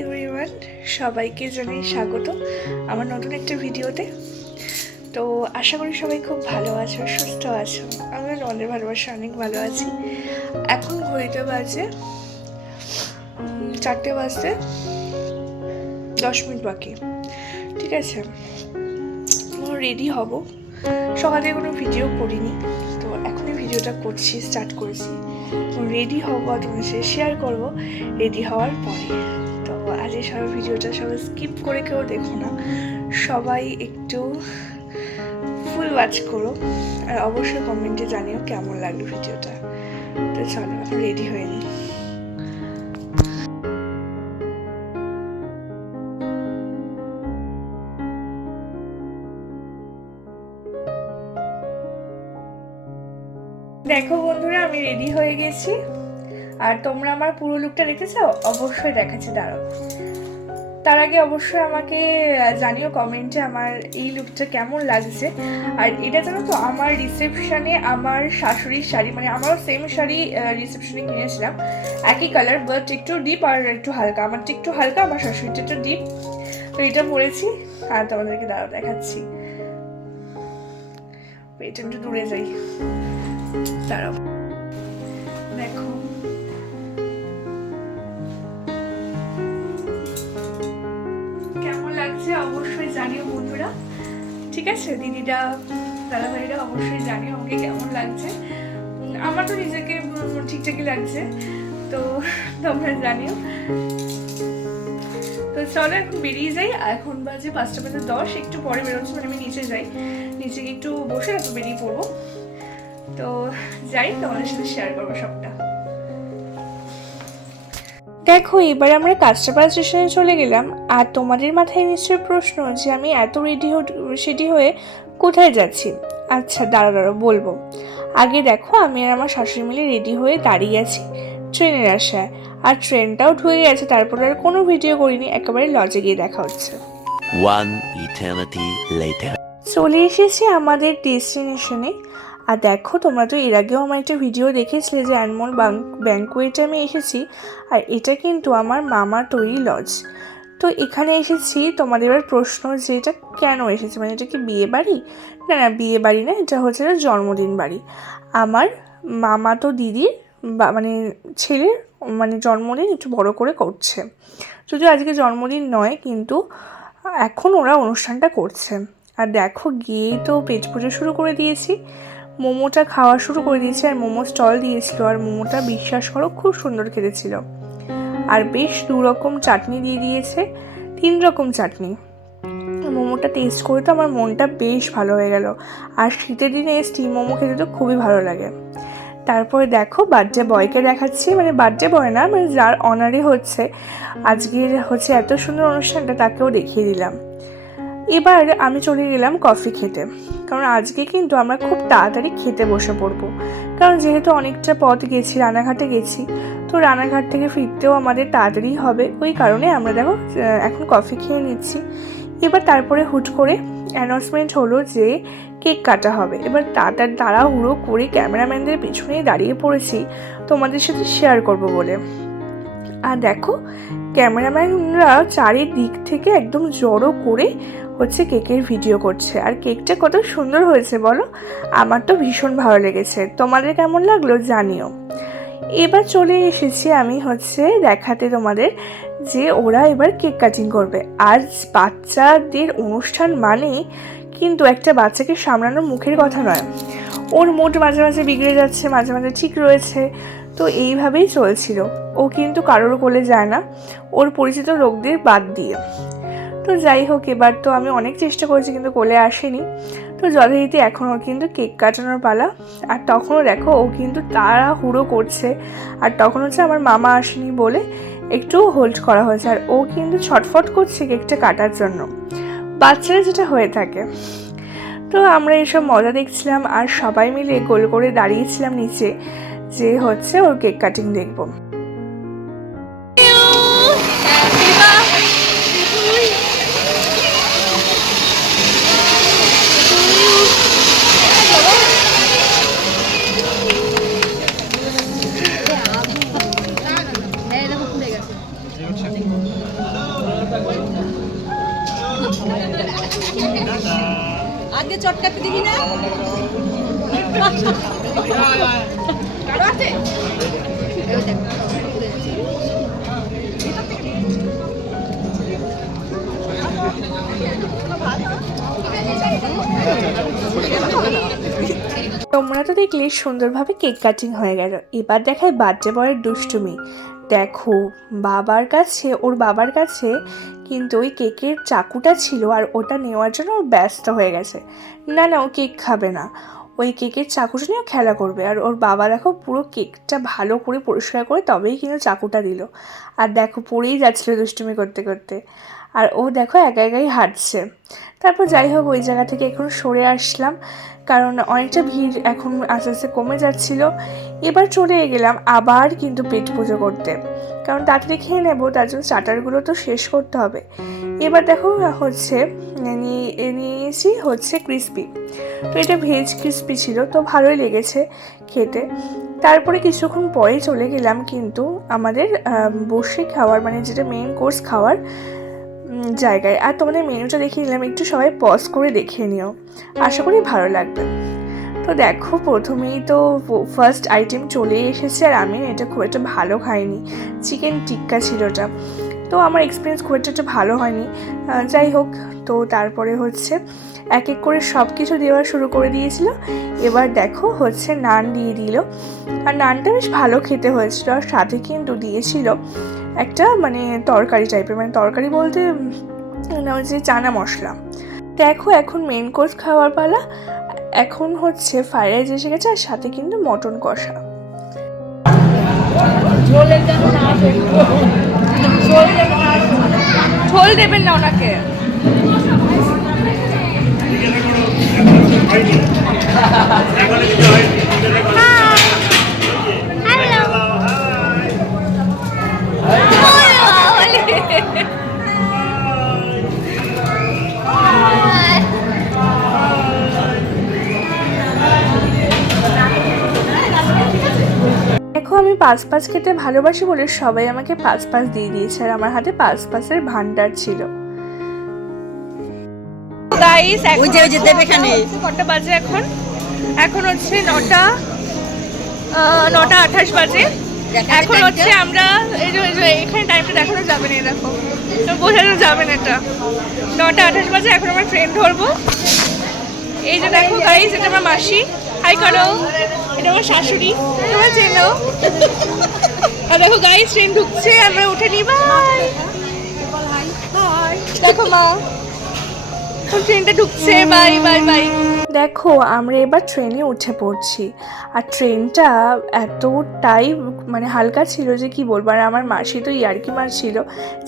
Everyone সবাইকে জানাই স্বাগত আমার নতুন একটা ভিডিওতে। তো আশা করি সবাই খুব ভালো আছো, সুস্থ আছো। আমরা অনেক ভালোবাসা, অনেক ভালো আছি। এখন ঘড়িতে বাজে চারটে বাজতে দশ মিনিট বাকি। ঠিক আছে? রেডি হব। সকালে কোনো ভিডিও করিনি। তো এখনই ভিডিওটা করছি স্টার্ট করেছি। রেডি হব আর তোমার সাথে শেয়ার করব। রেডি হওয়ার পরে। আজ এই সবাই ভিডিওটা সবাই স্কিপ করে কেউ দেখো না। সবাই একটু ফুল ওয়াচ করো। আর অবশ্যই কমেন্টে জানিও কেমন লাগল ভিডিওটা। তো চলো, এখন রেডি হয়ে নিই। দেখো বন্ধুরা, আমি রেডি হয়ে গেছি। আর তোমরা আমার পুরো লুকটা দেখেছ? অবশ্যই দেখাচ্ছি, দাঁড়াও। তার আগে অবশ্যই আমাকে জানিও কমেন্টে আমার এই লুকটা কেমন লাগছে। আর এটা জানো তো, আমার রিসেপশনে আমার শাশুড়ির শাড়ি মানে আমারও সেম শাড়ি রিসেপশনে কিনেছিলাম। একই কালার বাট একটু ডিপ আর একটু হালকা। আমারটা একটু হালকা, আমার শাশুড়িটা একটু ডিপ তো এটা পরেছি, আর তোমাদেরকে দাঁড়াও, দেখাচ্ছি। এটা একটু দূরে যাই। দাঁড়াও। দেখো। ঠিক আছে? দিদিরা, দাদাভাইরা অবশ্যই জানিও আমাকে কেমন লাগছে। আমার তো নিজেকে ঠিকঠাকই লাগছে, তো তোমরা জানিও। তো চলো এখন বেরিয়ে যাই। এখন বাজে পাঁচটা বাজে দশ, একটু পরে বেরোচ্ছি মানে আমি নিচে যাই। নিচে একটু বসে তারপর বেরিয়ে পড়ব। তো যাই, তোমাদের সাথে শেয়ার করব সবটা। দেখো এবার আমরা কাস্টাপাল স্টেশনে চলে গেলাম আর তোমাদের মাথায় নিশ্চয়ই প্রশ্ন যে আমি এত রেডি সেটি হয়ে কোথায় যাচ্ছি? আচ্ছা দাঁড়া দাঁড়া বলব। আগে দেখো আমি আর আমার শাশুড়ি মিলে রেডি হয়ে দাঁড়িয়ে আছি ট্রেনের আশায়। আর ট্রেনটাও ঢুকে গেছে তারপর আর কোনো ভিডিও করিনি একেবারে লজে গিয়ে দেখা হচ্ছে। চলে এসেছি আমাদের ডেস্টিনেশনে আর দেখো, তোমরা তো এর আগেও আমার একটা ভিডিও দেখেছিলে যে অ্যানমোল ব্যাঙ্কুয়েটে আমি এসেছি, আর এটা কিন্তু আমার মামার তৈরি লজ তো এখানে এসেছি, তোমাদের এবার প্রশ্ন যে এটা কেন এসেছে? মানে এটা কি বিয়ে বাড়ি? না না, বিয়ে বাড়ি না, এটা হচ্ছে জন্মদিন বাড়ি। আমার মামা তো দিদির বা মানে ছেলের মানে জন্মদিন একটু বড় করে করছে। যদিও আজকে জন্মদিন নয়, কিন্তু এখন ওরা অনুষ্ঠানটা করছে। আর দেখো, গিয়েই তো পেজ পুজো শুরু করে দিয়েছি। মোমোটা খাওয়া শুরু করে দিয়েছি আর মোমো স্টল দিয়েছিল আর মোমোটা, বিশ্বাস করো, খুব সুন্দর খেতে ছিল আর বেশ দু রকম চাটনি দিয়ে দিয়েছে, তিন রকম চাটনি। মোমোটা টেস্ট করে তো আমার মনটা বেশ ভালো হয়ে গেল। আর শীতের দিনে স্টিম মোমো খেতে তো খুবই ভালো লাগে। তারপরে দেখো বার্থডে বয়কে দেখাচ্ছি মানে বার্থডে বয় না মানে যার অনারে হচ্ছে। আজকের হচ্ছে এত সুন্দর অনুষ্ঠানটা তাকেও দেখিয়ে দিলাম। এবার আমি চলে গেলাম কফি খেতে। কারণ আজকে কিন্তু আমরা খুব তাড়াতাড়ি খেতে বসে পড়ব। কারণ যেহেতু অনেকটা পথ গেছি, রানাঘাটে গেছি, তো রানাঘাট থেকে ফিরতেও আমাদের তাড়াতাড়ি হবে। ওই কারণে আমরা দেখো এখন কফি খেয়ে নিচ্ছি। এবার তারপরে হুট করে অ্যানাউন্সমেন্ট হলো যে কেক কাটা হবে। এবার তাড়াতাড়ি, তাড়াহুড়ো করে ক্যামেরাম্যানদের পেছনেই দাঁড়িয়ে পড়েছি। তোমাদের সাথে শেয়ার করব বলে। আর দেখো, ক্যামেরাম্যানরা চারিদিক থেকে একদম জড়ো করে হচ্ছে কেকের ভিডিও করছে। আর কেকটা কত সুন্দর হয়েছে বলো? আমার তো ভীষণ ভালো লেগেছে। তোমাদের কেমন লাগল জানিও। এবার চলে এসেছি আমি হচ্ছে দেখাতে তোমাদের যে ওরা এবার কেক কাটিং করবে। আর বাচ্চাদের অনুষ্ঠান মানেই কিন্তু একটা বাচ্চাকে সামলানো মুখের কথা নয়। ওর মুড মাঝে মাঝে বিগড়ে যাচ্ছে, মাঝে মাঝে ঠিক রয়েছে। তো এইভাবেই চলছিল। ও কিন্তু কারোর কোলে যায় না। ওর পরিচিত লোকদের বাদ দিয়ে। তো যাই হোক, এবার তো আমি অনেক চেষ্টা করেছি, কিন্তু কোলে আসেনি। তো যথারীতি এখন ওর কিন্তু কেক কাটানোর পালা। আর তখনও দেখো, ও কিন্তু তাড়াহুড়ো করছে। আর তখন হচ্ছে আমার মামা আসেনি বলে একটু হোল্ড করা হয়েছে। আর ও কিন্তু ছটফট করছে কেকটা কাটার জন্য। বাচ্চারা যেটা হয়ে থাকে। তো আমরা এসব মজা দেখছিলাম, আর সবাই মিলে গোল করে দাঁড়িয়েছিলাম নিচে যে হচ্ছে ওর কেক কাটিং দেখব। তোমরা তো দেখলে সুন্দরভাবে কেক কাটিং হয়ে গেল। এবার দেখায় বার্থডে বয়ের দুষ্টুমি। দেখো, বাবার কাছে, ওর বাবার কাছে কিন্তু ওই কেকের চাকুটা ছিল আর ওটা নেওয়ার জন্য ও ব্যস্ত হয়ে গেছে। না না, ও কেক খাবে না। ওই কেকের চাকুটা নিয়েও খেলা করবে। আর ওর বাবা দেখো পুরো কেকটা ভালো করে পরিষ্কার করে তবেই কিন্তু চাকুটা দিল। আর দেখো, পড়েই যাচ্ছিল দুষ্টুমি করতে করতে। আর ও দেখো একা একাই হাঁটছে। তারপর যাই হোক, ওই জায়গা থেকে এখন সরে আসলাম। কারণ অনেকটা ভিড় এখন আস্তে আস্তে কমে যাচ্ছিল। এবার চলে গেলাম আবার কিন্তু পেট পুজো করতে। কারণ তাড়াতাড়ি খেয়ে নেব, তার জন্য স্টার্টারগুলো তো শেষ করতে হবে। এবার দেখো হচ্ছে নিয়ে নিয়েছি হচ্ছে ক্রিসপি তো এটা ভেজ ক্রিসপি ছিল, তো ভালোই লেগেছে খেতে। তারপরে কিছুক্ষণ পরেই চলে গেলাম কিন্তু আমাদের বসে খাওয়ার মানে যেটা মেন কোর্স খাওয়ার জায়গায়। আর তোমাদের মেনুটা দেখিয়ে নিলাম একটু সবাই পজ করে দেখে নিও। আশা করি ভালো লাগবে। তো দেখো, প্রথমেই তো ফার্স্ট আইটেম চলে এসেছে আর আমি এটা খুব একটা ভালো খাইনি। চিকেন টিক্কা ছিল ওটা। তো আমার এক্সপিরিয়েন্স খুব একটা একটা ভালো হয়নি। যাই হোক, তো তারপরে হচ্ছে এক এক করে সব কিছু দেওয়া শুরু করে দিয়েছিল। এবার দেখো হচ্ছে নান দিয়ে দিল। আর নানটা বেশ ভালো খেতে হয়েছিল, আর সাথে কিন্তু দিয়েছিল একটা মানে তরকারি টাইপের মানে তরকারি বলতে যে চানা মশলা। দেখো এখন মেন কোর্স খাওয়ার পালা, এখন হচ্ছে ফ্রাইড রাইস এসে গেছে আর সাথে কিন্তু মটন কষা। ঝোল দেবেন না ওনাকে। দেখো পাঁচ পাঁচ খেতে ভালোবাসি বলে সবাই আমাকে পাঁচ পাঁচ দিয়ে দিয়েছে আর আমার হাতে পাঁচ পাঁচের ভান্ডার ছিল। কটা বাজে এখন? এখন হচ্ছে নটা নটা আঠাশ বাজে। এখন হচ্ছে আমরা এই যে এখানে টাইমটা দেখানো যাবে না দেখো। তো বোঝানো যাবে না এটা। নটা আঠাশ বাজে এখন আমরা ট্রেন ধরবো। এই যে দেখো গাইস এটা আমার মাসি। হাই করো আমার শাশুড়ি। তোমরা চেনো আর দেখো গাইস ট্রেন ঢুকছে আমরা উঠে নি বাই দেখো মা। ট্রেনটা ঢুকছে বাই বাই বাই দেখো আমরা এবার ট্রেনে উঠে পড়ছি। আর ট্রেনটা এতটাই মানে হালকা ছিল যে কি বলব আর আমার মাসি তো ইয়ার্কি মারছিল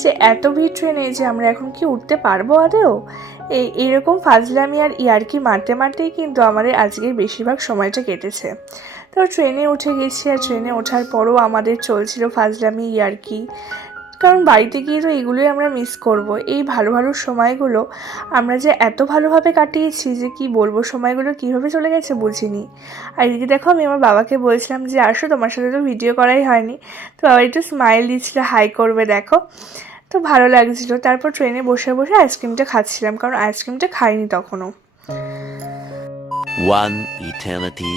যে এত ভিড় ট্রেনে যে আমরা এখন কি উঠতে পারব আদেও? এই এরকম ফাজলামি আর ইয়ার্কি মারতে মারতেই কিন্তু আমাদের আজকের বেশিরভাগ সময়টা কেটেছে। তো ট্রেনে উঠে গেছি আর ট্রেনে ওঠার পরও আমাদের চলছিল ফাজলামি ইয়ার্কি কারণ বাড়িতে গিয়ে তো এগুলোই আমরা মিস করব। এই ভালো ভালো সময়গুলো আমরা যে এত ভালোভাবে কাটিয়েছি যে কি বলব, সময়গুলো কীভাবে চলে গেছে বুঝিনি। আর এদিকে দেখো আমি আমার বাবাকে বলছিলাম যে, আসো, তোমার সাথে তো ভিডিও করাই হয়নি। তো বাবা একটু স্মাইল দিচ্ছিল হাই করবে, দেখো। তো ভালো লাগছিল। তারপর ট্রেনে বসে বসে আইসক্রিমটা খাচ্ছিলাম, কারণ আইসক্রিমটা খাইনি তখনও। One eternity.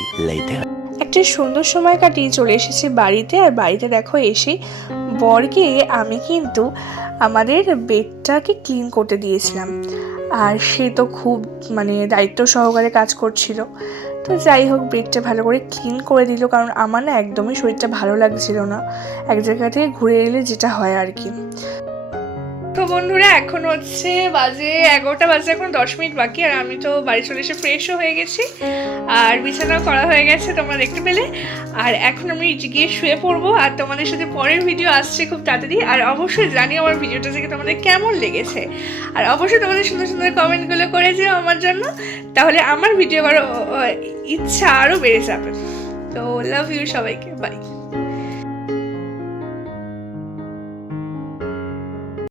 একটা সুন্দর সময় কাটিয়ে চলে এসেছি বাড়িতে। আর বাড়িতে দেখো এসে বরকে আমি কিন্তু আমাদের বেডটাকে ক্লিন করতে দিয়েছিলাম। আর সে তো খুব মানে দায়িত্ব সহকারে কাজ করছিল। তো যাই হোক, বেডটা ভালো করে ক্লিন করে দিল। কারণ আমার না একদমই শরীরটা ভালো লাগছিল না। এক জায়গা থেকে ঘুরে এলে যেটা হয় আর কি। তো বন্ধুরা, এখন হচ্ছে বাজে এগারোটা বাজে, এখন দশ মিনিট বাকি, আর আমি তো বাড়ি চলে এসে ফ্রেশও হয়ে গেছি। আর বিছানাও করা হয়ে গেছে তোমরা দেখতে পেলে। আর এখন আমি গিয়ে শুয়ে পড়ব, আর তোমাদের সাথে পরের ভিডিও আসছে খুব তাড়াতাড়ি। আর অবশ্যই জানি আমার ভিডিওটা থেকে তোমাদের কেমন লেগেছে। আর অবশ্যই তোমাদের সুন্দর সুন্দর কমেন্টগুলো করে যেও আমার জন্য। তাহলে আমার ভিডিও করার ইচ্ছা আরও বেড়ে যাবে। তো লাভ ইউ সবাইকে বাই